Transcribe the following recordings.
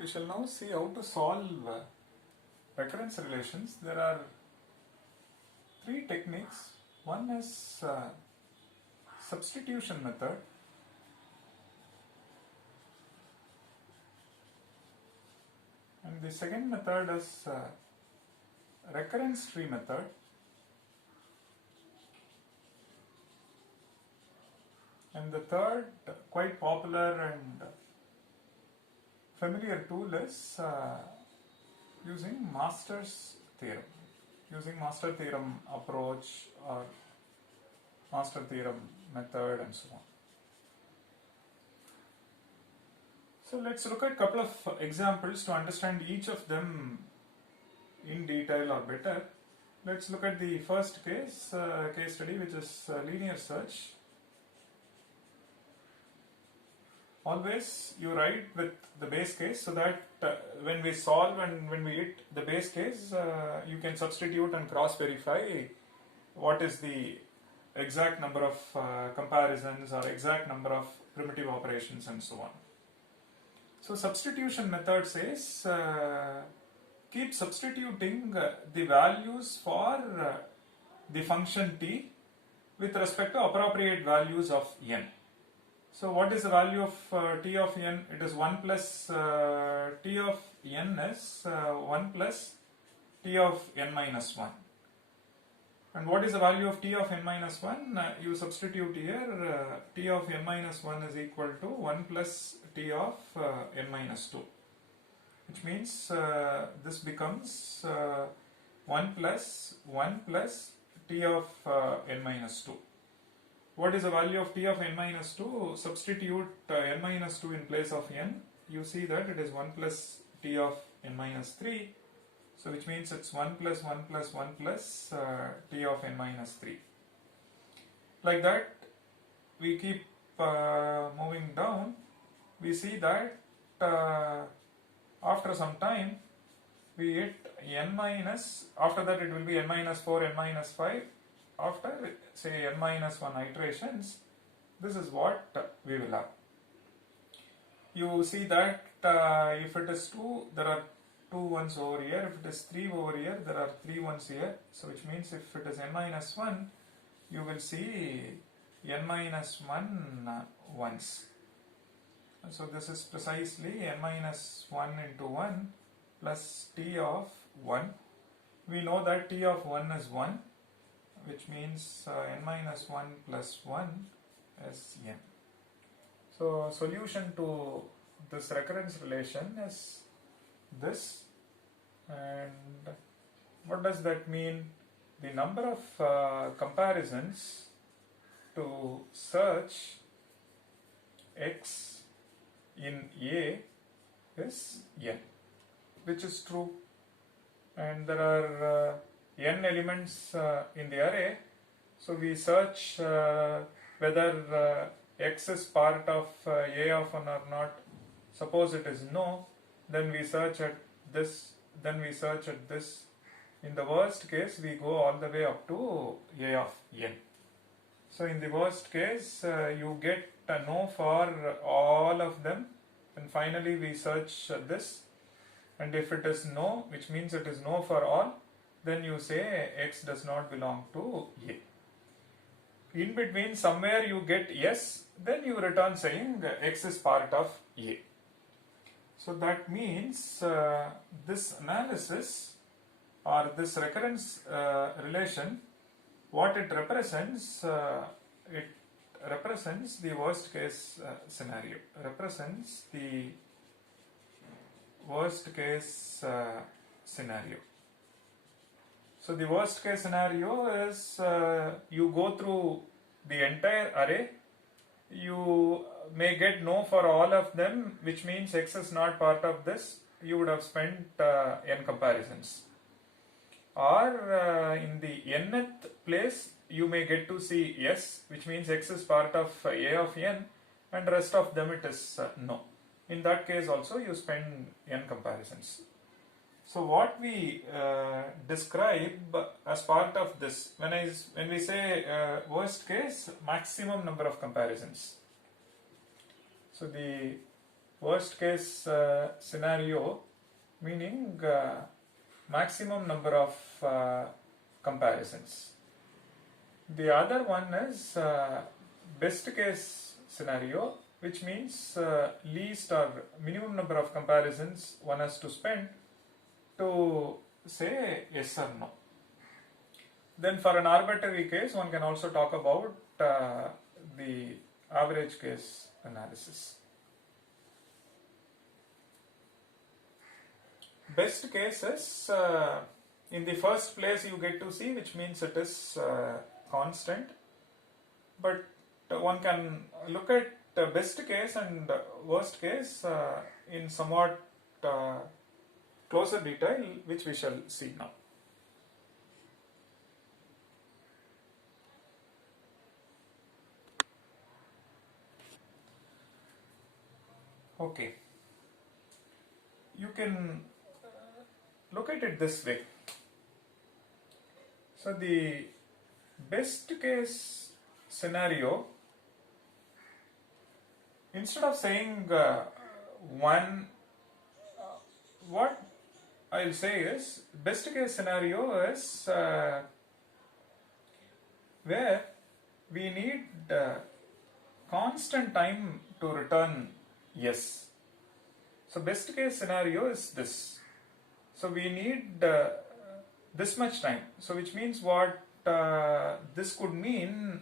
We shall now see how to solve recurrence relations. There are three techniques. One is substitution method. And the second method is recurrence tree method. And the third, quite popular and familiar tool is using Master's theorem. Using Master theorem approach or Master theorem method and so on. So let's look at a couple of examples to understand each of them in detail or better. Let's look at the first case study, which is linear search. Always you write with the base case so that when we solve and when we hit the base case, you can substitute and cross verify what is the exact number of comparisons or exact number of primitive operations and so on. So substitution method says keep substituting the values for the function t with respect to appropriate values of n. So what is the value of t of n? It is 1 plus t of n is 1 plus t of n minus 1. And what is the value of t of n minus 1? You substitute here t of n minus 1 is equal to 1 plus t of n minus 2. Which means this becomes 1 plus t of n minus 2. What is the value of t of n minus 2? Substitute n minus 2 in place of n. You see that it is 1 plus t of n minus 3. So which means it's 1 plus 1 plus 1 plus t of n minus 3. Like that, we keep moving down. We see that after some time, we hit n minus, after that it will be n minus 4, n minus 5. After say n minus 1 iterations, this is what we will have. You see that if it is 2, there are 2 ones over here. If it is 3 over here, there are 3 ones here. So which means if it is n minus 1, you will see n minus 1 ones. So this is precisely n minus 1 into 1 plus t of 1. We know that t of 1 is 1. Which means n minus 1 plus 1 is n. So solution to this recurrence relation is this. And what does that mean? The number of comparisons to search x in A is n, which is true. And there are n elements in the array, so we search whether x is part of A of 1 or not. Suppose it is no, then we search at this, then we search at this. In the worst case, we go all the way up to A of n. So in the worst case, you get a no for all of them, and finally we search this, and if it is no, which means it is no for all, then you say x does not belong to A. In between, somewhere you get yes, then you return saying x is part of A. So that means this analysis or this recurrence relation, what it represents the worst case scenario, represents the worst case scenario. So the worst case scenario is you go through the entire array, you may get no for all of them, which means x is not part of this. You would have spent n comparisons. Or in the nth place, you may get to see yes, which means x is part of A of n, and rest of them it is no. In that case also you spend n comparisons. So what we describe as part of this, when we say worst case, maximum number of comparisons. So the worst case scenario meaning maximum number of comparisons. The other one is best case scenario, which means least or minimum number of comparisons one has to spend to say yes or no. Then for an arbitrary case, one can also talk about the average case analysis. Best case is in the first place you get to see, which means it is constant, but one can look at best case and worst case in somewhat closer detail, which we shall see now. Okay, you can look at it this way. So the best case scenario, instead of saying one, what I'll say is best case scenario is where we need constant time to return yes. So best case scenario is this. So we need this much time. So which means what this could mean,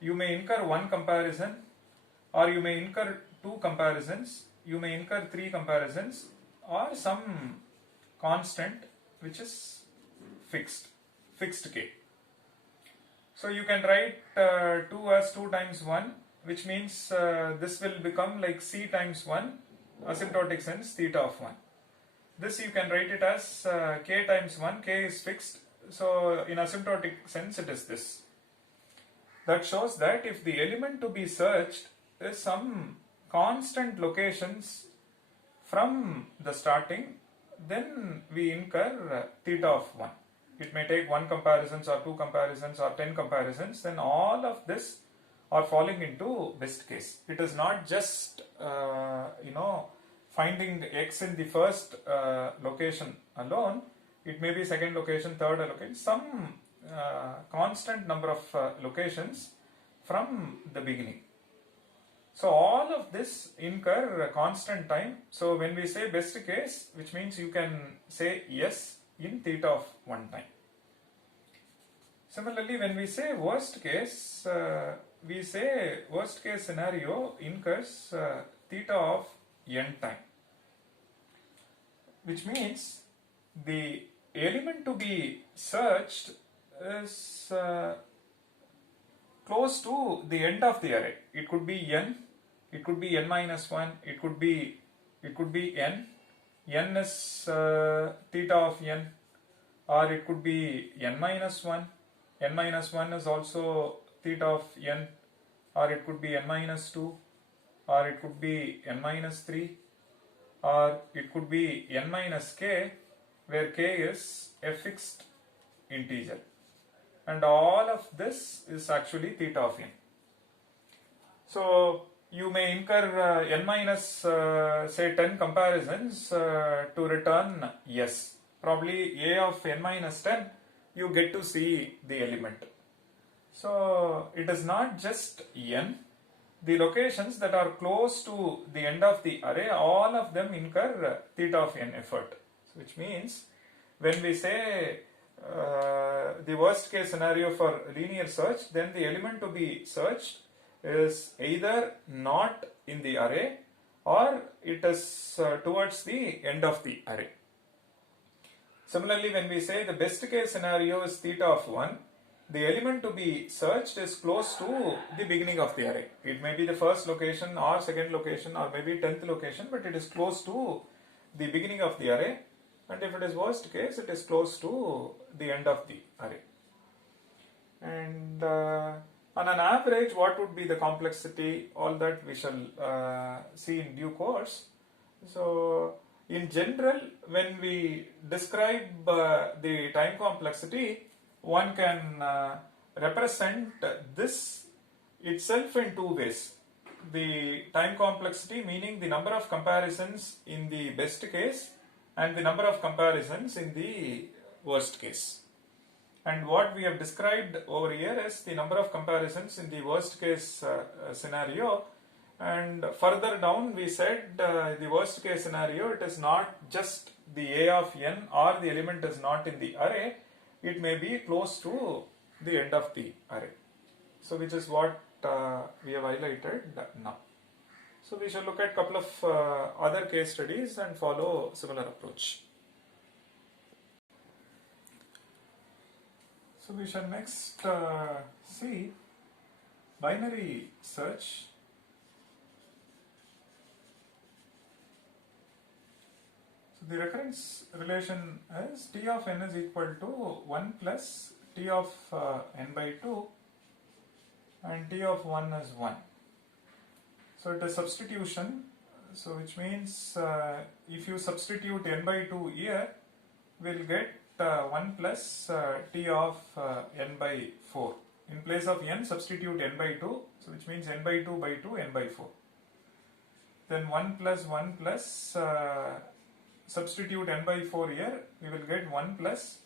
you may incur one comparison, or you may incur two comparisons, you may incur three comparisons, or some constant which is fixed k. So you can write 2 as 2 times 1, which means this will become like c times 1, asymptotic sense theta of 1. This you can write it as k times 1, k is fixed, so in asymptotic sense it is this. That shows that if the element to be searched is some constant locations from the starting, then we incur theta of 1. It may take 1 comparisons or 2 comparisons or 10 comparisons, then all of this are falling into best case. It is not just finding x in the first location alone. It may be second location, third location, some constant number of locations from the beginning. So all of this incur constant time. So when we say best case, which means you can say yes in theta of 1 time. Similarly, when we say worst case, we say worst case scenario incurs theta of n time, which means the element to be searched is close to the end of the array. It could be n, it could be n minus 1, it could be n. N is theta of n, or it could be n minus 1. N minus 1 is also theta of n, or it could be n minus 2, or it could be n minus 3, or it could be n minus k, where k is a fixed integer. And all of this is actually theta of n. So you may incur n minus say 10 comparisons to return yes. Probably a of n minus 10, you get to see the element. So it is not just n. The locations that are close to the end of the array, all of them incur theta of n effort. Which means when we say the worst case scenario for linear search, then the element to be searched is either not in the array or it is towards the end of the array. Similarly, when we say the best case scenario is theta of 1, the element to be searched is close to the beginning of the array. It may be the first location or second location or maybe 10th location, but it is close to the beginning of the array. And if it is worst case, it is close to the end of the array. And on an average, what would be the complexity? All that we shall see in due course. So in general, when we describe the time complexity, one can represent this itself in two ways. the time complexity, meaning the number of comparisons in the best case and the number of comparisons in the worst case. And what we have described over here is the number of comparisons in the worst case scenario. And further down we said the worst case scenario, it is not just the A of n or the element is not in the array, it may be close to the end of the array. So which is what we have highlighted now. So we shall look at a couple of other case studies and follow similar approach. So we shall next see binary search. So the recurrence relation is T of n is equal to 1 plus T of n by 2 and T of 1 is 1. So it is substitution, so which means if you substitute n by 2 here, we'll get 1 plus T of n by 4. In place of n, substitute n by 2, so which means n by 2 by 2, n by 4. Then 1 plus substitute n by 4 here, we will get 1 plus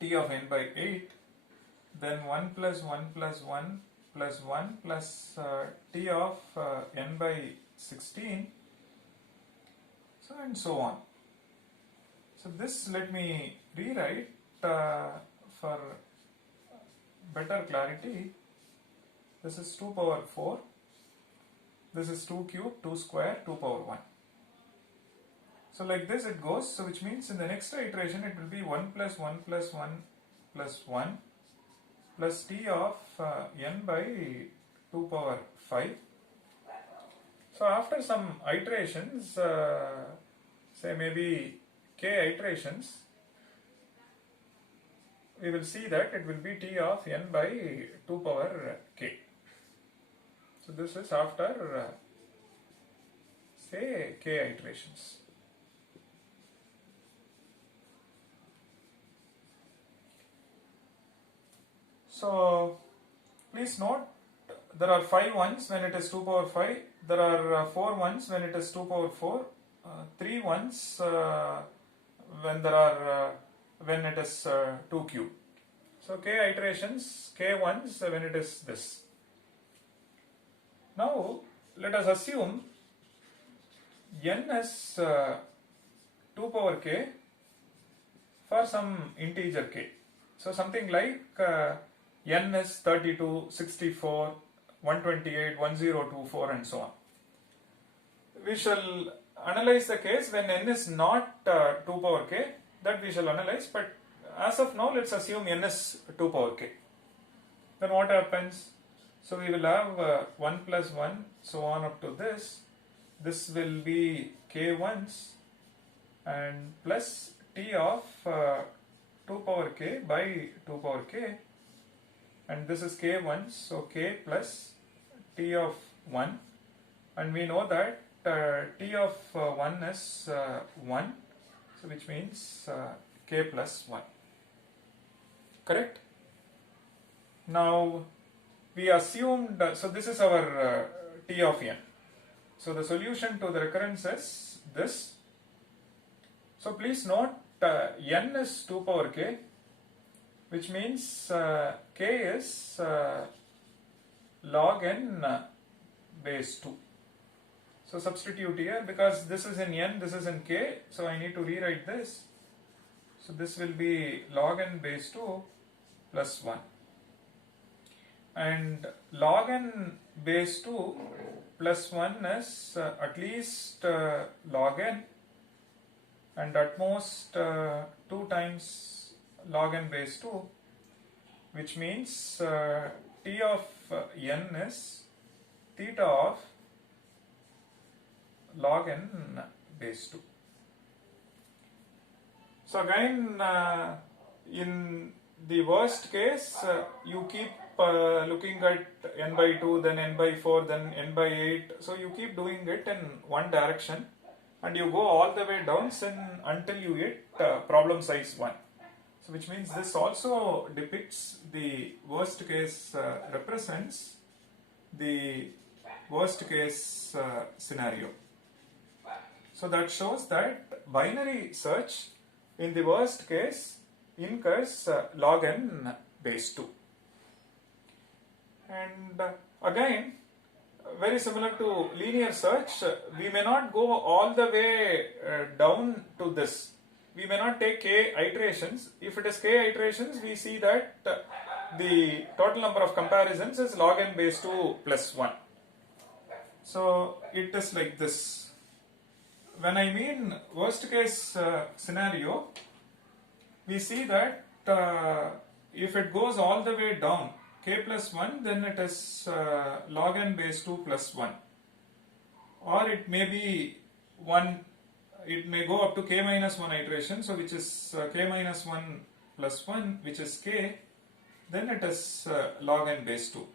T of n by 8. Then 1 plus 1 plus 1 plus 1 plus T of n by 16, so and so on. So this let me rewrite for better clarity. This is 2 power 4, this is 2 cube, 2 square, 2 power 1. So like this it goes, so which means in the next iteration it will be 1 plus 1 plus 1 plus 1 plus T of n by 2 power 5. So after some iterations, say maybe k iterations, we will see that it will be T of n by 2 power k. So this is after say k iterations. So please note, there are 5 ones when it is 2 power 5, there are 4 ones when it is 2 power 4, 3 ones when it is 2 cube. So k iterations, k ones when it is this. Now let us assume n is 2 power k for some integer k. So something like n is 32, 64, 128, 1024 and so on. We shall analyze the case when n is not 2 power k, that we shall analyze, but as of now let's assume n is 2 power k. Then what happens? So we will have 1 plus 1 so on up to this. This will be k ones and plus T of 2 power k by 2 power k, and this is k ones, so k plus T of 1, and we know that T of 1 is 1, so which means k plus 1. Correct? Now we assumed, so this is our T of n. So the solution to the recurrence is this. So please note n is 2 power k, which means k is log n base 2. So substitute here, because this is in n, this is in k, so I need to rewrite this. So this will be log n base 2 plus 1. And log n base 2 plus 1 is at least log n, and at most 2 times log n base 2, which means T of n is theta of log n base 2. So again, in the worst case, you keep looking at n by 2, then n by 4, then n by 8. So you keep doing it in one direction and you go all the way down until you hit problem size 1. So which means this also depicts the worst case, represents the worst case scenario. So that shows that binary search in the worst case incurs log n base 2. And again, very similar to linear search, we may not go all the way down to this. We may not take k iterations. If it is k iterations, we see that the total number of comparisons is log n base 2 plus 1. So it is like this. When I mean worst case scenario, we see that if it goes all the way down, k plus 1, then it is log n base 2 plus 1. Or it may be 1, it may go up to k minus 1 iteration, so which is k minus 1 plus 1, which is k, then it is log n base 2.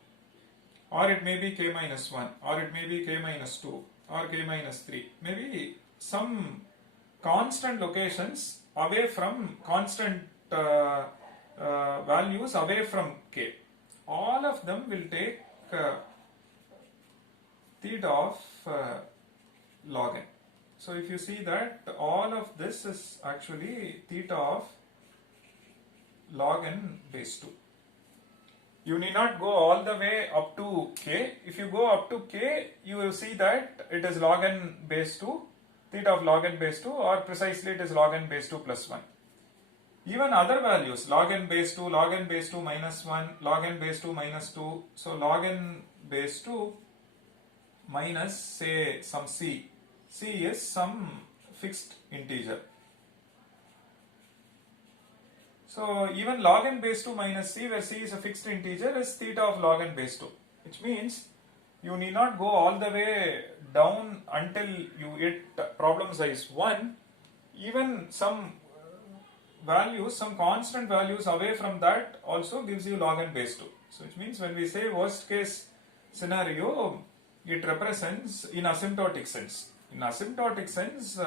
Or it may be k minus 1, or it may be k minus 2, or k minus 3. Maybe some constant locations away from constant values away from k. All of them will take theta of log n. So if you see that all of this is actually theta of log n base 2. You need not go all the way up to k. If you go up to k, you will see that it is log n base 2, theta of log n base 2, or precisely it is log n base 2 plus 1. Even other values, log n base 2, log n base 2 minus 1, log n base 2 minus 2. So log n base 2 minus, say, some c. C is some fixed integer. So even log n base 2 minus c, where c is a fixed integer, is theta of log n base 2. Which means you need not go all the way down until you hit problem size 1. Even some values, some constant values away from that also gives you log n base 2. So which means when we say worst case scenario, it represents in asymptotic sense. In asymptotic sense,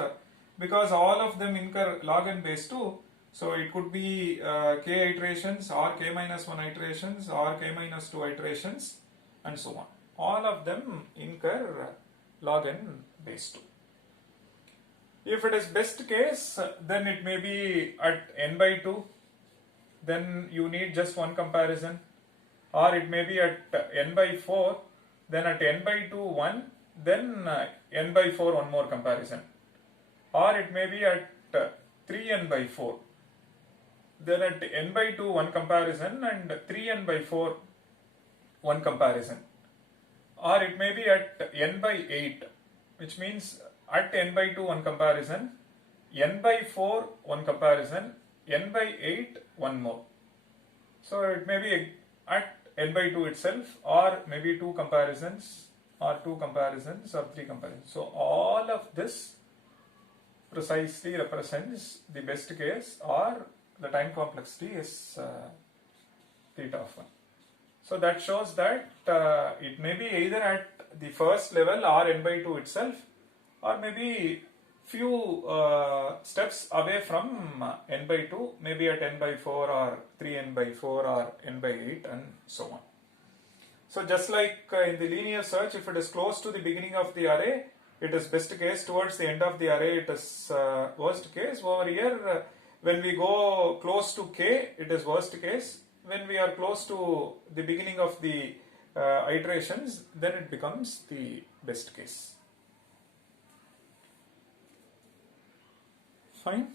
because all of them incur log n base 2, so it could be k iterations or k minus 1 iterations or k minus 2 iterations and so on. All of them incur log n base 2. If it is best case, then it may be at n by 2, then you need just one comparison, or it may be at n by 4, then at n by 2 1, then n by 4 one more comparison, or it may be at 3n by 4, then at n by 2 one comparison and 3n by 4 one comparison, or it may be at n by 8, which means at n by 2 one comparison, n by 4 one comparison, n by 8 one more. So it may be at n by 2 itself, or maybe 2 comparisons, or 2 comparisons, or 3 comparisons. So all of this precisely represents the best case, or the time complexity is theta of 1. So that shows that it may be either at the first level or n by 2 itself, or maybe few steps away from n by 2, maybe at n by 4 or 3n by 4 or n by 8 and so on. So just like in the linear search, if it is close to the beginning of the array, it is best case. Towards the end of the array, it is worst case. Over here, when we go close to k, it is worst case. When we are close to the beginning of the iterations, then it becomes the best case. Fine.